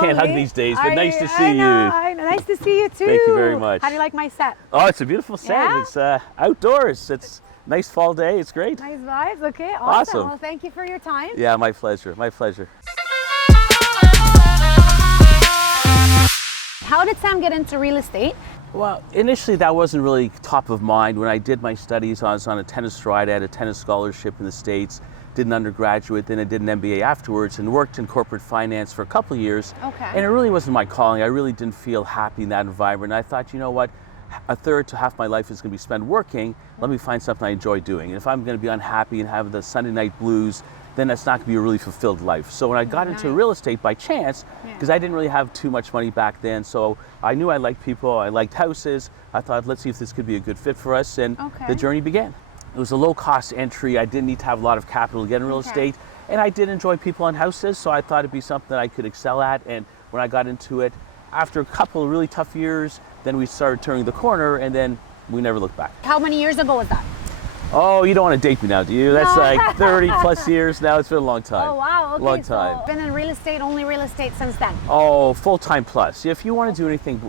can't hug these days, but nice to see you. I know. Nice to see you too. Thank you very much. How do you like my set? Oh, it's a beautiful set. Yeah? It's outdoors. It's nice fall day. It's great. Nice vibes. Okay, Awesome. Well, thank you for your time. Yeah, my pleasure. My pleasure. How did Sam get into real estate? Well, initially that wasn't really top of mind. When I did my studies, I was on a tennis stride. I had a tennis scholarship in the States, did an undergraduate, then I did an MBA afterwards and worked in corporate finance for a couple of years. Okay. And it really wasn't my calling. I really didn't feel happy in that environment. And I thought, you know what? A third to half my life is going to be spent working. Let me find something I enjoy doing. And if I'm going to be unhappy and have the Sunday night blues, then that's not going to be a really fulfilled life. So when I got into real estate by chance, because I didn't really have too much money back then, so I knew I liked people, I liked houses. I thought, let's see if this could be a good fit for us, and the journey began. It was a low-cost entry. I didn't need to have a lot of capital to get in real estate, and I did enjoy people on houses, so I thought it'd be something that I could excel at. And when I got into it, after a couple of really tough years, then we started turning the corner, and then we never looked back. How many years ago was that? Oh, you don't want to date me now, do you? That's like 30 plus years now. It's been a long time. Oh, wow. Okay, long time. So been in real estate, only real estate since then? Oh, full-time plus. If you want to do anything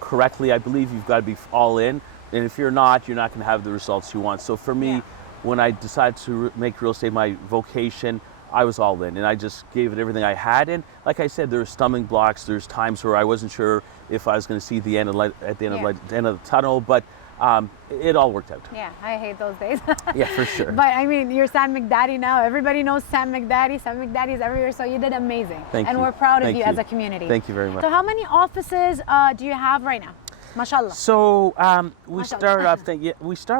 correctly, I believe you've got to be all in. And if you're not going to have the results you want. So for me, when I decided to make real estate my vocation, I was all in, and I just gave it everything I had. And like I said, there's stumbling blocks. There's times where I wasn't sure if I was going to see the end of the end of the tunnel, but it all worked out. Yeah, I hate those days. Yeah, for sure. But I mean, you're Sam McDadi now. Everybody knows Sam McDadi. Sam McDadi is everywhere, so you did amazing. Thank you. And we're proud of Thank you as a community. Thank you very much. So how many offices do you have right now? Mashallah. So we started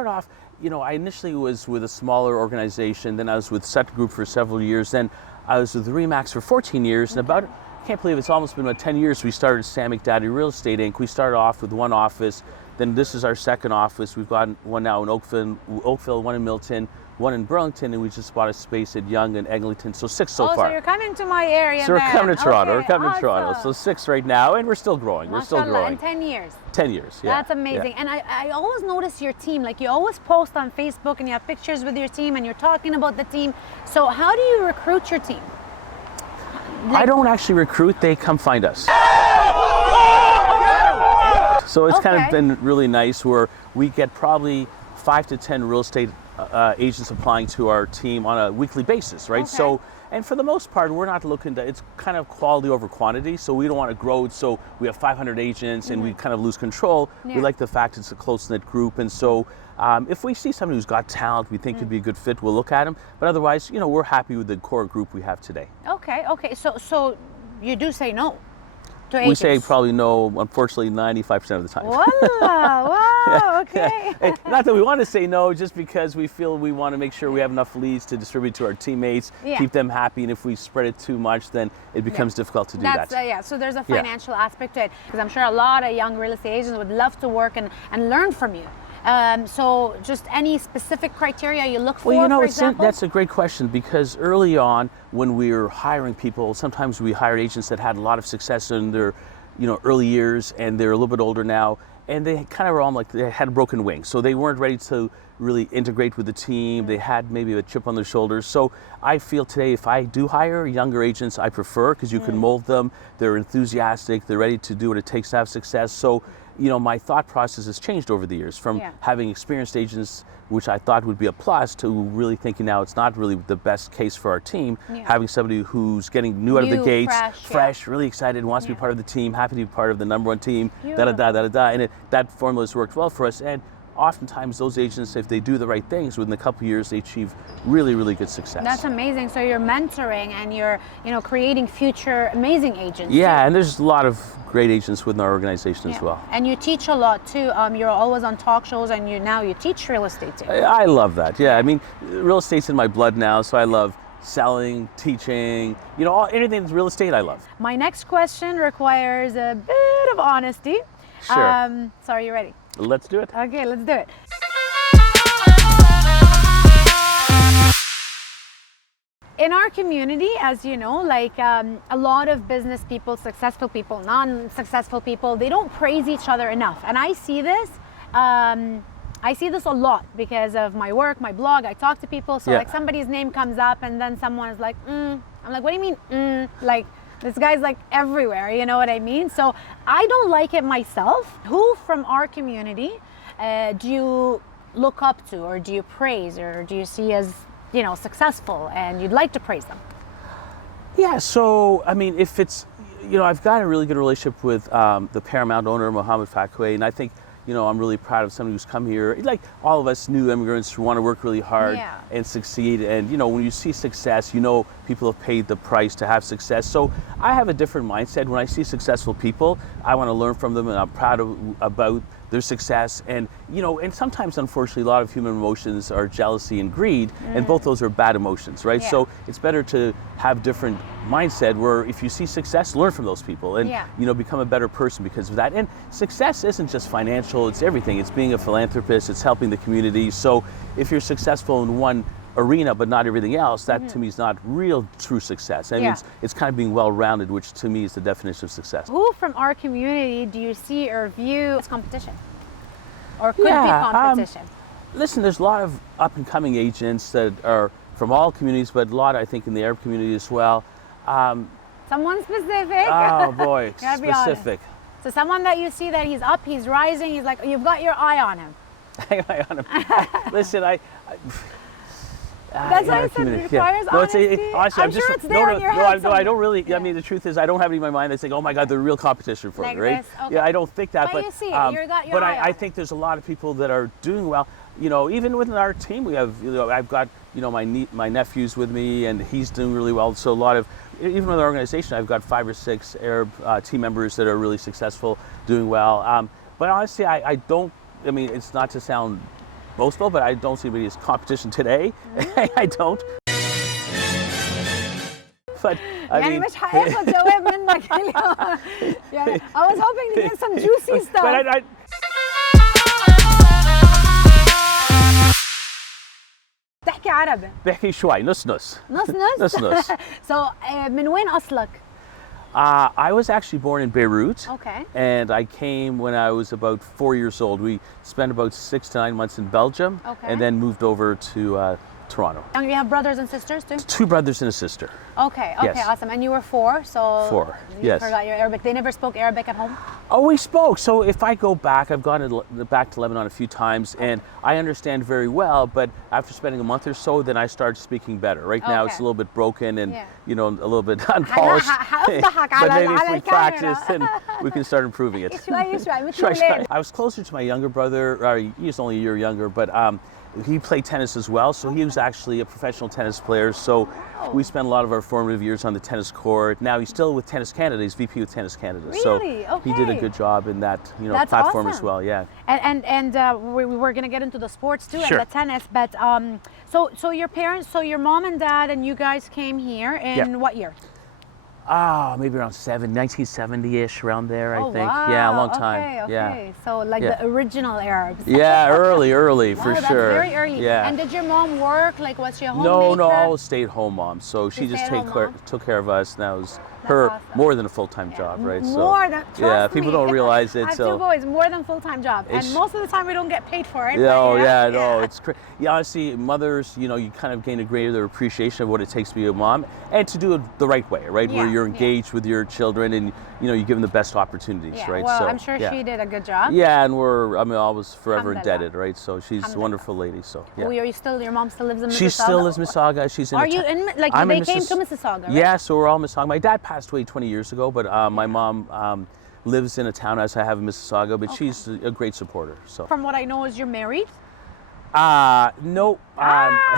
off, you know, I initially was with a smaller organization, then I was with Sutton Group for several years, then I was with Remax for 14 years, and about, I can't believe it's almost been about 10 years, we started Sam McDadi Real Estate Inc. We started off with one office, then this is our second office. We've got one now in Oakville, one in Milton, one in Burlington, and we just bought a space at Yonge and Eglinton, so 6 so far. So you're coming to my area. So we're coming to Toronto. Okay, we're coming to Toronto. So 6 right now, and we're still growing. We're still growing. In 10 years. 10 years, yeah. That's amazing. And I always notice your team. Like, you always post on Facebook and you have pictures with your team and you're talking about the team. So how do you recruit your team? I don't actually recruit. They come find us. So it's kind of been really nice where we get probably 5 to 10 real estate agents applying to our team on a weekly basis, right? So, and for the most part, we're not looking to, it's kind of quality over quantity, so we don't want to grow it so we have 500 agents and we kind of lose control. We like the fact it's a close-knit group, and so if we see somebody who's got talent, we think could be a good fit, we'll look at them. But otherwise, you know, we're happy with the core group we have today. Okay. So you do say no? We say probably no, unfortunately, 95% of the time. Wow, okay. Not that we want to say no, just because we feel we want to make sure we have enough leads to distribute to our teammates, keep them happy, and if we spread it too much, then it becomes difficult to do that. So there's a financial aspect to it, because I'm sure a lot of young real estate agents would love to work and learn from you. So just any specific criteria you look for, well, you know, for example? That's a great question, because early on when we were hiring people, sometimes we hired agents that had a lot of success in their, you know, early years, and they're a little bit older now, and they kind of were all like they had a broken wing, so they weren't ready to really integrate with the team. They had maybe a chip on their shoulders. So I feel today, if I do hire younger agents, I prefer, because you can mold them. They're enthusiastic. They're ready to do what it takes to have success. So, you know, my thought process has changed over the years from having experienced agents, which I thought would be a plus, to really thinking now it's not really the best case for our team. Having somebody who's getting new out of the gates, fresh, really excited, wants to be part of the team, happy to be part of the number one team, and that formula has worked well for us. And oftentimes those agents, if they do the right things, within a couple of years they achieve really, really good success. That's amazing. So you're mentoring and you're, you know, creating future amazing agents. Yeah, and there's a lot of great agents within our organization as well. And you teach a lot too. You're always on talk shows, and you teach real estate too. I love that. Yeah, I mean, real estate's in my blood now, so I love selling, teaching, you know, anything that's real estate I love. My next question requires a bit of honesty. Sure. So are you ready? Let's do it. Okay, let's do it. In our community, as you know, like a lot of business people, successful people, non-successful people, they don't praise each other enough. And I see this a lot because of my work, my blog. I talk to people, so like somebody's name comes up and then someone is like, I'm like, what do you mean, Like, This guy's like everywhere, you know what I mean? So I don't like it myself. Who from our community do you look up to, or do you praise, or do you see as, you know, successful and you'd like to praise them? Yeah, so I mean, if it's, you know, I've got a really good relationship with the Paramount owner, Mohammed Fakwe, and I think, you know, I'm really proud of somebody who's come here. Like all of us new immigrants who want to work really hard and succeed. And, you know, when you see success, you know people have paid the price to have success. So I have a different mindset. When I see successful people, I want to learn from them, and I'm proud about their success. And, you know, and sometimes, unfortunately, a lot of human emotions are jealousy and greed, and both those are bad emotions, right? So it's better to have different mindset where if you see success, learn from those people and, you know, become a better person because of that. And success isn't just financial, it's everything. It's being a philanthropist, it's helping the community. So if you're successful in one arena but not everything else, that to me is not real true success. I mean, it's kind of being well-rounded, which to me is the definition of success. Who from our community do you see or view as competition, or could be competition? Listen, there's a lot of up-and-coming agents that are from all communities, but a lot, I think, in the Arab community as well. Someone specific? Oh boy, specific. So someone that you see that he's up, he's rising, he's like, you've got your eye on him. Eye on him. Listen, that's why I said it requires honesty. Honestly, I'm sure it's there in your head. No, I don't really. I mean, the truth is, I don't have any in my mind. I think, oh my God, they're real competition for me, right? Okay. Yeah, I don't think that. But you see it. You got your but eye on I it. think there's a lot of people that are doing well. You know, even within our team, we have. You know, I've got, you know, my nephew's with me, and he's doing really well. So a lot of, even with our organization, I've got 5 or 6 Arab team members that are really successful, doing well. But honestly, I don't. I mean, it's not to sound boastful, but I don't see anybody as competition today. I don't. But I mean, مش هاخد جواب منك اليوم. يعني I was hoping to get some juicy stuff. But تحكي عربي. بحكي شوي نص نص. نص نص. So من وين أصلك؟ I was actually born in Beirut. Okay. And I came when I was about 4 years old. We spent about 6 to 9 months in Belgium, and then moved over to Toronto. And you have brothers and sisters too? 2 brothers and a sister. Okay, Yes. awesome. And you were 4, so 4, you yes. forgot your Arabic. They never spoke Arabic at home? Oh, we spoke. So if I go back, I've gone back to Lebanon a few times, and I understand very well. But after spending a month or so, then I started speaking better. Right now, it's a little bit broken and you know, a little bit unpolished. But maybe if we practice, then we can start improving it. I was closer to my younger brother. He's only a year younger, but he played tennis as well. So he was actually a professional tennis player. So we spent a lot of our formative years on the tennis court. Now he's still with Tennis Canada. He's VP with Tennis Canada. Really? So Okay. he did a good job in that, you know, That's platform awesome. as well. Yeah. And we're gonna get into the sports too, Sure. and the tennis. But so your parents, so your mom and dad, and you guys came here in what year? Maybe around 1970-ish, around there, I think. Wow. Yeah, a long time. Okay. Yeah. So like the original Arabs. Yeah, early for that's sure. Very early. Yeah. And did your mom work? Like, was she a homemaker? No, I was stay-at-home mom. So she just took care of us. And that was her more than a full-time job, right? More than, trust people me. don't realize it. I have So 2 boys, more than full-time job, and most of the time we don't get paid for it. No, but it's crazy. Yeah, honestly, mothers, you know, you kind of gain a greater appreciation of what it takes to be a mom, and to do it the right way, right? Where you're engaged with your children, and you know, you give them the best opportunities, right? Well, so, I'm sure she did a good job. Yeah, and I was forever indebted, right? So she's a wonderful lady. So yeah. Are you still? Your mom still lives in Mississauga? She still lives in Mississauga. She's in. Are you in? Like they came to Mississauga, right? Yeah, so we're all Mississauga. My dad passed away 20 years ago, but my mom lives in a town as I have in Mississauga, but she's a great supporter. So. From what I know, is you're married? No. I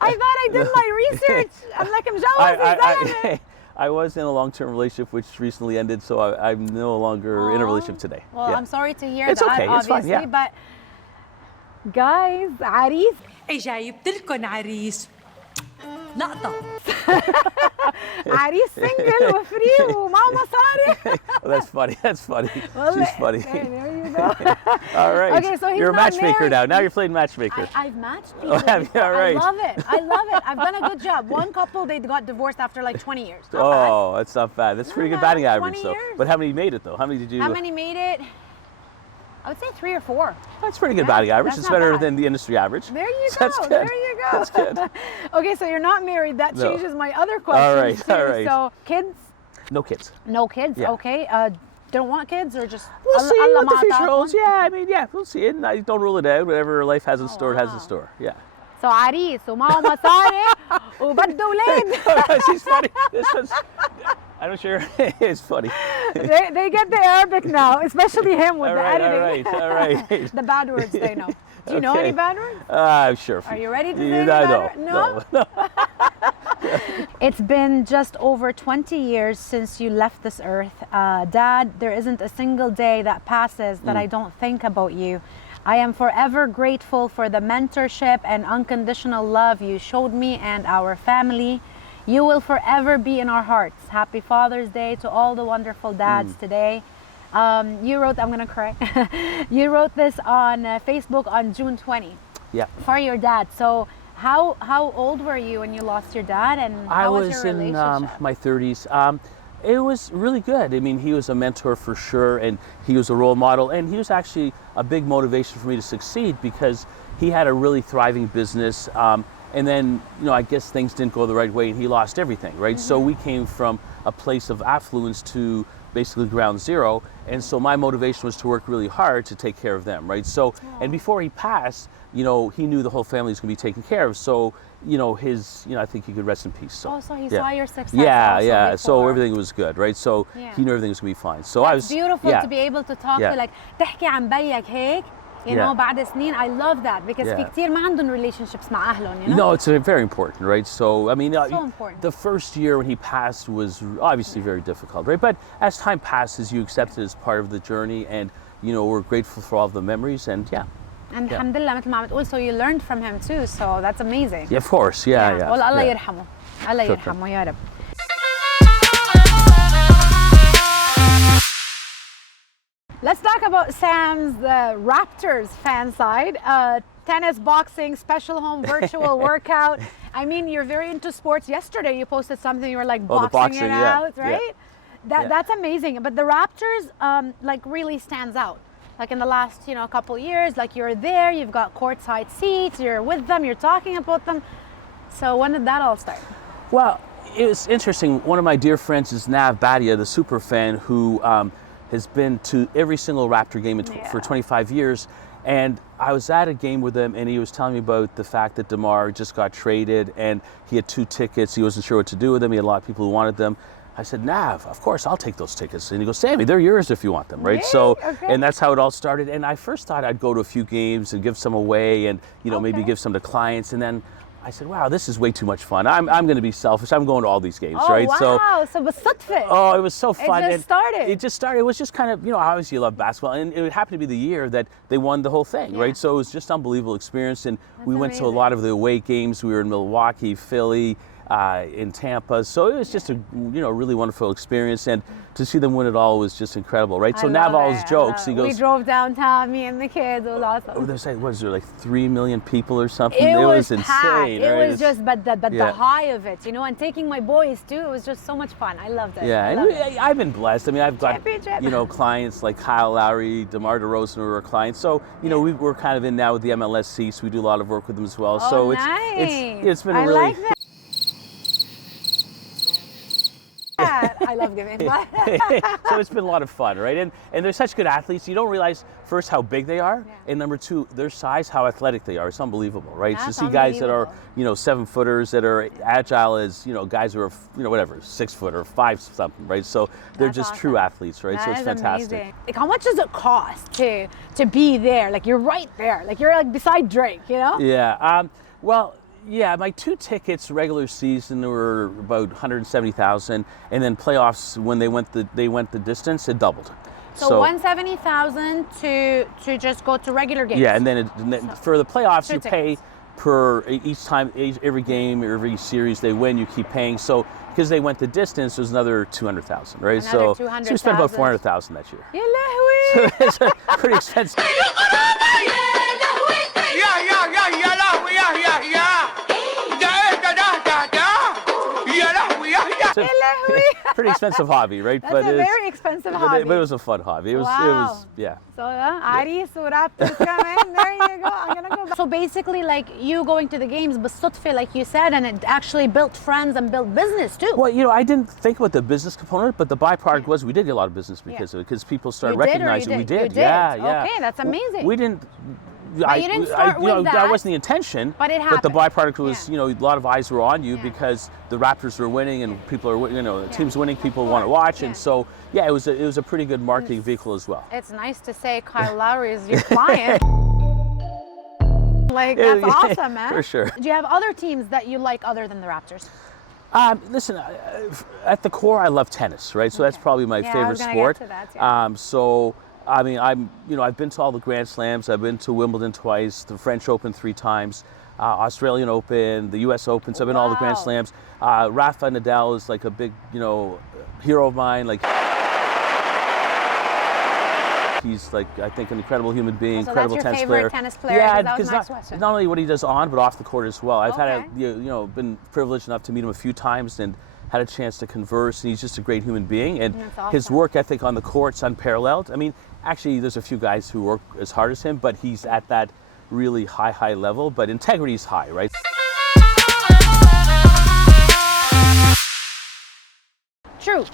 thought I did my research. I'm like, I'm I was in a long-term relationship which recently ended, so I'm no longer in a relationship today. Well, I'm sorry to hear it's that, okay. obviously, it's fine, but guys, عريس جايبت لكم عريس لقطة عريس سنجل وفري ومعه مصاري. That's funny. She's funny. Okay, there you go. All right. Okay, so he's you're a not matchmaker married. now you're playing matchmaker. I've matched people. Have you? All right. I love it. I've done a good job. One couple, they got divorced after like 20 years. Oh, that's not bad. That's pretty good batting average, 20 though. years. But how many made it, though? How many did you? How many made it? I would say 3 or 4. That's pretty good batting average. that's It's not better bad. than the industry average. There you So go. that's good. There you go. That's good. Okay, so you're not married. That No. changes my other questions too. All right. So kids? No kids. No kids. Yeah. Okay. Don't want kids or just We'll see Allah what the ma future ta'akum? holds. Yeah, I mean, yeah, we'll see it. I don't rule it out. Whatever life has in store, has in wow. store. Yeah. So عريس ومعه مصاري وبده اولاد. She's funny. This one's, I'm not sure. It's funny. They get the Arabic now, especially him with All the right, editing. all right. The bad words they know. Do you know Okay. any bad words? I'm sure. Are you ready to say Yeah, any bad no, words? no. It's been just over 20 years since you left this earth. Dad, there isn't a single day that passes that I don't think about you. I am forever grateful for the mentorship and unconditional love you showed me and our family. You will forever be in our hearts. Happy Father's Day to all the wonderful dads today. You wrote, I'm gonna cry. You wrote this on Facebook on June 20 Yeah. for your dad. So how old were you when you lost your dad, and I how was was your in relationship? my 30s. It was really good. I mean, he was a mentor for sure, and he was a role model, and he was actually a big motivation for me to succeed because he had a really thriving business. And then, I guess things didn't go the right way, and he lost everything, right? So we came from a place of affluence to basically ground zero, and so my motivation was to work really hard to take care of them, right? So, and before he passed, he knew the whole family was going to be taken care of. So, I think he could rest in peace. So, So he yeah. saw your success. Yeah, also yeah. So before. everything was good, right? So Yeah. he knew everything was going to be fine. So I was It's beautiful yeah. to be able to talk Yeah. to, like, تحكي عن بيك هيك, you know, Yeah. بعد سنين. I love that because Yeah. في كتير ما عندهم relationships مع أهلهم, you know? No, it's very important, right? So I mean, So important. the first year when he passed was obviously very difficult, right? But as time passes, you accept it as part of the journey, and we're grateful for all of the memories, and yeah. And الحمد لله مثل ما عم تقول, so you learned from him too, so that's amazing. Yeah, of course, yeah. والله الله yeah. يرحمه. الله شكراً. يرحمه يا رب. Let's talk about Sam's Raptors fan side. Tennis, boxing, special home, virtual workout. I mean, you're very into sports. Yesterday you posted something, you were like Oh, the boxing boxing, it yeah, out, yeah. right? Yeah. That's amazing. But the Raptors like really stands out. Like in the last, couple years, like you're there, you've got courtside seats, you're with them, you're talking about them. So when did that all start? Well, it was interesting. One of my dear friends is McDadi, the super fan, who has been to every single Raptor game for 25 years. And I was at a game with him, and he was telling me about the fact that DeMar just got traded, and he had 2 tickets. He wasn't sure what to do with them. He had a lot of people who wanted them. I said, Nav, of course, I'll take those tickets. And he goes, Sammy, they're yours if you want them, right? Yay, So, okay. and that's how it all started. And I first thought I'd go to a few games and give some away and, maybe Okay. give some to clients. And then I said, wow, this is way too much fun. I'm going to be selfish. I'm going to all these games, Oh, right? wow. So بالصدفة. Oh, it was so fun. just And started. It just started. It was just kind of, obviously you love basketball. And it happened to be the year that they won the whole thing, Yeah. right? So it was just unbelievable experience. And we went to a amazing. lot of the away games. We were in Milwaukee, Philly, in Tampa. So it was just a, really wonderful experience. And to see them win it all was just incredible, right? So I Nav love always it, I jokes. love He it. We goes, drove downtown, me and the kids. It was awesome. they're saying, what is there, like 3 million people or something? It was insane, packed. right? It was It's- just, but the Yeah. high of it, and taking my boys too. It was just so much fun. I loved it. Yeah, I and loved it. I've been blessed. I mean, I've got Championship. clients like Kyle Lowry, DeMar DeRozan, who are clients. So we're kind of in now with the MLS seats. We do a lot of work with them as well. Oh, So nice. it's been I really like that. I love giving. so it's been a lot of fun, right? And they're such good athletes. You don't realize first how big they are, Yeah. and number 2, their size, how athletic they are. It's unbelievable, right? That's to see guys that are 7-footers that are agile as guys who are whatever 6 foot or 5 something, right? So they're That's just awesome. true athletes, right? That So it's is fantastic. amazing. Like, how much does it cost to be there? Like, you're right there. Like, you're like beside Drake, Yeah. Well, yeah, my 2 tickets regular season were about 170,000, and then playoffs when they went the distance, it doubled. So 170,000 to just go to regular games. Yeah, and then for the playoffs, 2 you pay tickets. per each time, every game, every series they win, you keep paying. So because they went the distance, it was another 200,000, right? Another so we spent about 200,000. 400,000 that year. يا لهوي. It's pretty expensive. expensive, pretty expensive hobby, right? That's a very expensive hobby. But it was a fun hobby. It was, yeah. So, Aris, Raptors come in. There you go. I'm gonna go back. So basically, like you going to the games, بالصدفة, like you said, and it actually built friends and built business too. Well, you know, I didn't think about the business component, but the byproduct was we did get a lot of business because of it, because people started recognizing we did. You did. Yeah. Okay, that's amazing. We didn't. You didn't start with that. That wasn't the intention. But it But the happened. byproduct was, you know, a lot of eyes were on you because the Raptors were winning and people are, you know, the team's winning, people want to watch, and so yeah, it was a pretty good marketing vehicle as well. It's nice to say Kyle Lowry is your client. Like that's awesome, man. For sure. Do you have other teams that you like other than the Raptors? Listen, at the core, I love tennis, right? So that's probably my favorite sport. Get to that, yeah. So I mean, I've been to all the Grand Slams. I've been to Wimbledon twice, the French Open 3 times, Australian Open, the U.S. Open. So I've been to all the Grand Slams. Rafa Nadal is like a big, you know, hero of mine. Like he's like, I think, an incredible human being, so incredible that's your tennis favorite player. tennis player? Yeah, that was because not only what he does on, but off the court as well. I've had been privileged enough to meet him a few times and had a chance to converse, and he's just a great human being. And his work ethic on the court's unparalleled. I mean, actually, there's a few guys who work as hard as him, but he's at that really high level. But integrity is high, right? True.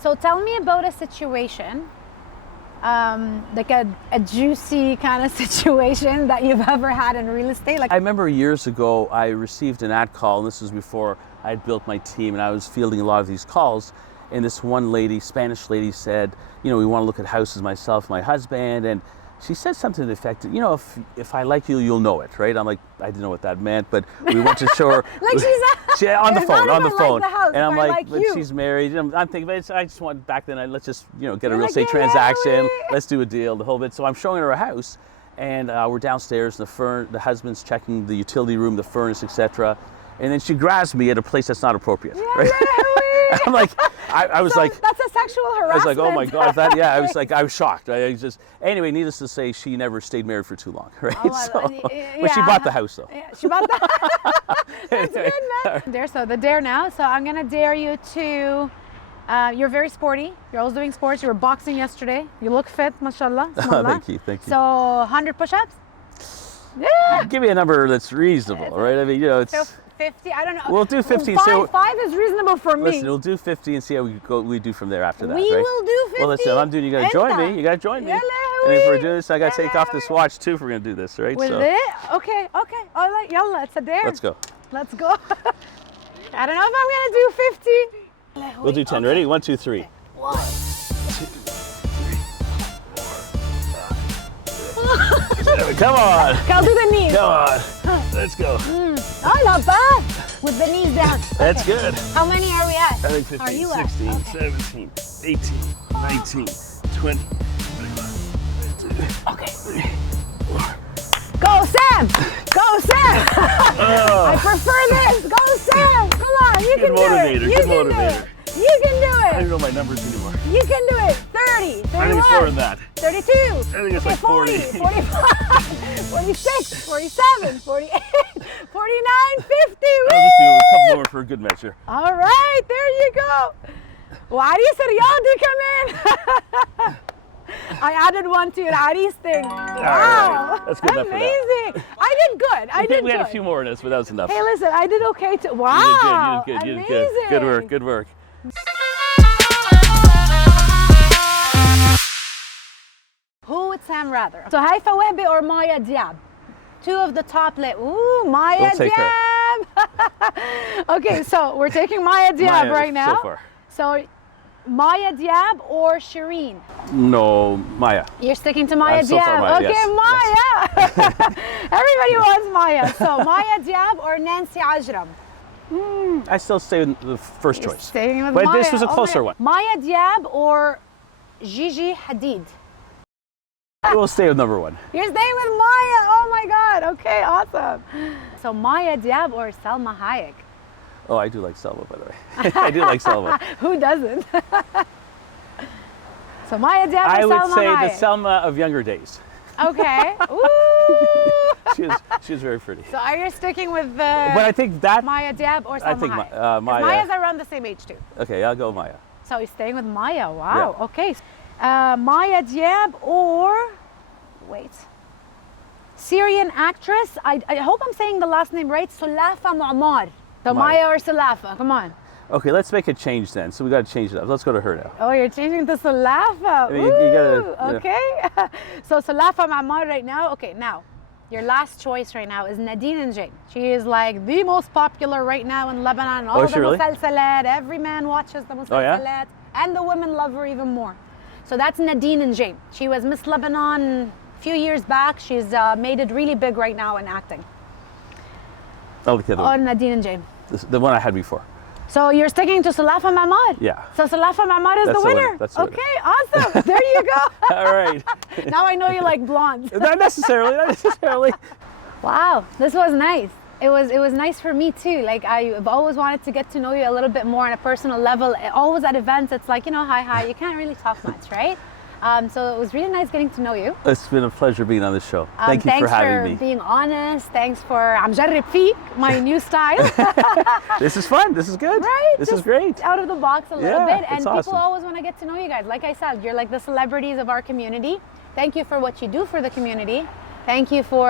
So tell me about a situation, like a juicy kind of situation that you've ever had in real estate. Like I remember years ago, I received an ad call, and this was before I had built my team, and I was fielding a lot of these calls. And this one lady, Spanish lady, said, you know, we want to look at houses, myself, my husband, and she said something to the effect, you know, if I like you, you'll know it, right? I'm like, I didn't know what that meant, but we went to show her. Like she on the phone. Like the house, and I'm like, but you. she's married. And I'm thinking, but I just want back then. Let's just, you know, get a real estate transaction. Let's do a deal, the whole bit. So I'm showing her a house, and we're downstairs. The husband's checking the utility room, the furnace, etc. And then she grabs me at a place that's not appropriate. Right? I'm like, I was like, that's a sexual harassment. I was like, oh my God, I was shocked. Anyway, needless to say, she never stayed married for too long, right? But she bought the house though. Yeah, she bought the house. That's good, man. Dare, so the dare now. So I'm gonna dare you to, you're very sporty. You're always doing sports. You were boxing yesterday. You look fit, mashallah. Thank you. So 100 push-ups? Yeah. Give me a number that's reasonable, right? I mean, you know, it's... So 50, I don't know. We'll do 50. Five is reasonable for me. Listen, we'll do 50 and see how we do from there after that, we right? will do 50. Well, listen, I'm doing, you gotta join me. You gotta join me. And if we're doing this, I gotta take off this watch too if we're gonna do this, right? Will it? Okay. All right, yalla, it's a dare. Let's go. Let's go. I don't know if I'm gonna do 50. We'll do 10. Ready? 1, 2, 3. 1, 2, 3, 4. Come on. I'll do the knees. Come on. Let's go. Oh, not bad. With the knees down. That's good. How many are we at? I think 15, are you 16, at? 17, 18, 19, 20. Okay. Go, Sam! Go, Sam! I prefer this. Go, Sam! Come on, you can do it. Good motivator. You can do I don't it. know my numbers anymore. You can do it. 30, 31, I think it's more than that. 32. I think it's like 40. 45, 46, 47, 48, 49, 50. I'll just do a couple more for a good measure. All right, there you go. Why do you say y'all do come in? I added one to your Aris thing. Wow. Right. That's good enough for now. Amazing. I did good. I did good. We had a few more in us, but that was enough. Hey, listen, I did okay too. Wow. You did good. Amazing. Good work. Good work. Who would Sam rather? So Haifa Wehbe or Maya Diab? Two of the top Ooh, Maya We'll take Diab. Okay, so we're taking Maya Diab Maya, right now. so far. So Maya Diab or Shireen? No, Maya. You're sticking to Maya I'm Diab. so far Maya, Okay, yes. Maya. Everybody wants Maya. So Maya Diab or Nancy Ajram? I still stay with the first You're choice. staying with But Maya. this was a closer one. Maya Diab or Gigi Hadid? We'll stay with number one. You're staying with Maya. Oh my God. Okay, awesome. So Maya Diab or Salma Hayek? Oh, I do like Selma, by the way. I do like Selma. Who doesn't? So Maya Diab or I would Salma say Hayek? the Selma of younger days. Okay. Ooh. She was very pretty. So are you sticking with But I think that Maya Diab or Salma I think Hayek? 'Cause Maya. Maya's around the same age too. Okay, I'll go Maya. So you're staying with Maya. Wow. Yeah. Okay. Maya Diab or wait. Syrian actress. I hope I'm saying the last name right. Sulafa Muammar. So Maya. Maya or Sulafa. Come on. Okay, let's make a change then. So we got to change it up. Let's go to her now. Oh, you're changing to Sulafa. I mean, you gotta, Ooh, okay. So Sulafa Muammar right now. Okay, now your last choice right now is Nadine and Jane. She is like the most popular right now in Lebanon. All is the she really? musalsalat. Every man watches the musalsalat. Oh, yeah? And the women love her even more. So that's Nadine and Jane. She was Miss Lebanon a few years back. She's made it really big right now in acting. Oh, the other Oh, one. Nadine and Jane. The one I had before. So you're sticking to Sulafa Muammar? Yeah. So Sulafa Muammar is That's the the winner. winner. That's the winner. Okay, awesome. There you go. All right. Now I know you like blondes. Not necessarily. Not necessarily. Wow, this was nice. It was nice for me too. Like I've always wanted to get to know you a little bit more on a personal level. Always at events, it's like, you know, hi. You can't really talk much, right? So it was really nice getting to know you. It's been a pleasure being on this show. Thank you for having me. Thanks for being honest. Thanks for عم جرب فيك, my new style. This is fun. This is good. Right? This is Just great. Out of the box a little Yeah, bit. And it's people awesome. always want to get to know you guys. Like I said, you're like the celebrities of our community. Thank you for what you do for the community. Thank you for,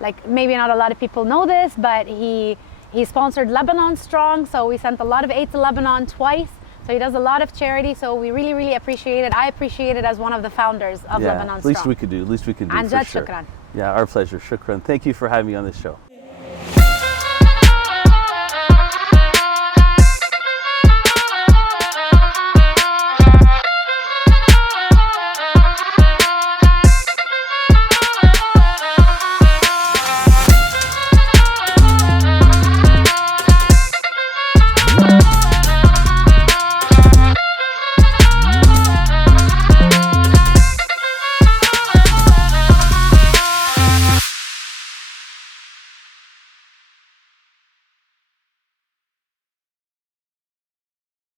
like maybe not a lot of people know this, but he sponsored Lebanon Strong. So we sent a lot of aid to Lebanon twice. So he does a lot of charity. So we really, really appreciate it. I appreciate it as one of the founders of Lebanon Strong. Least we could do. Least we can do عن for جد sure. شكراً. Yeah, our pleasure. Shukran. Thank you for having me on this show.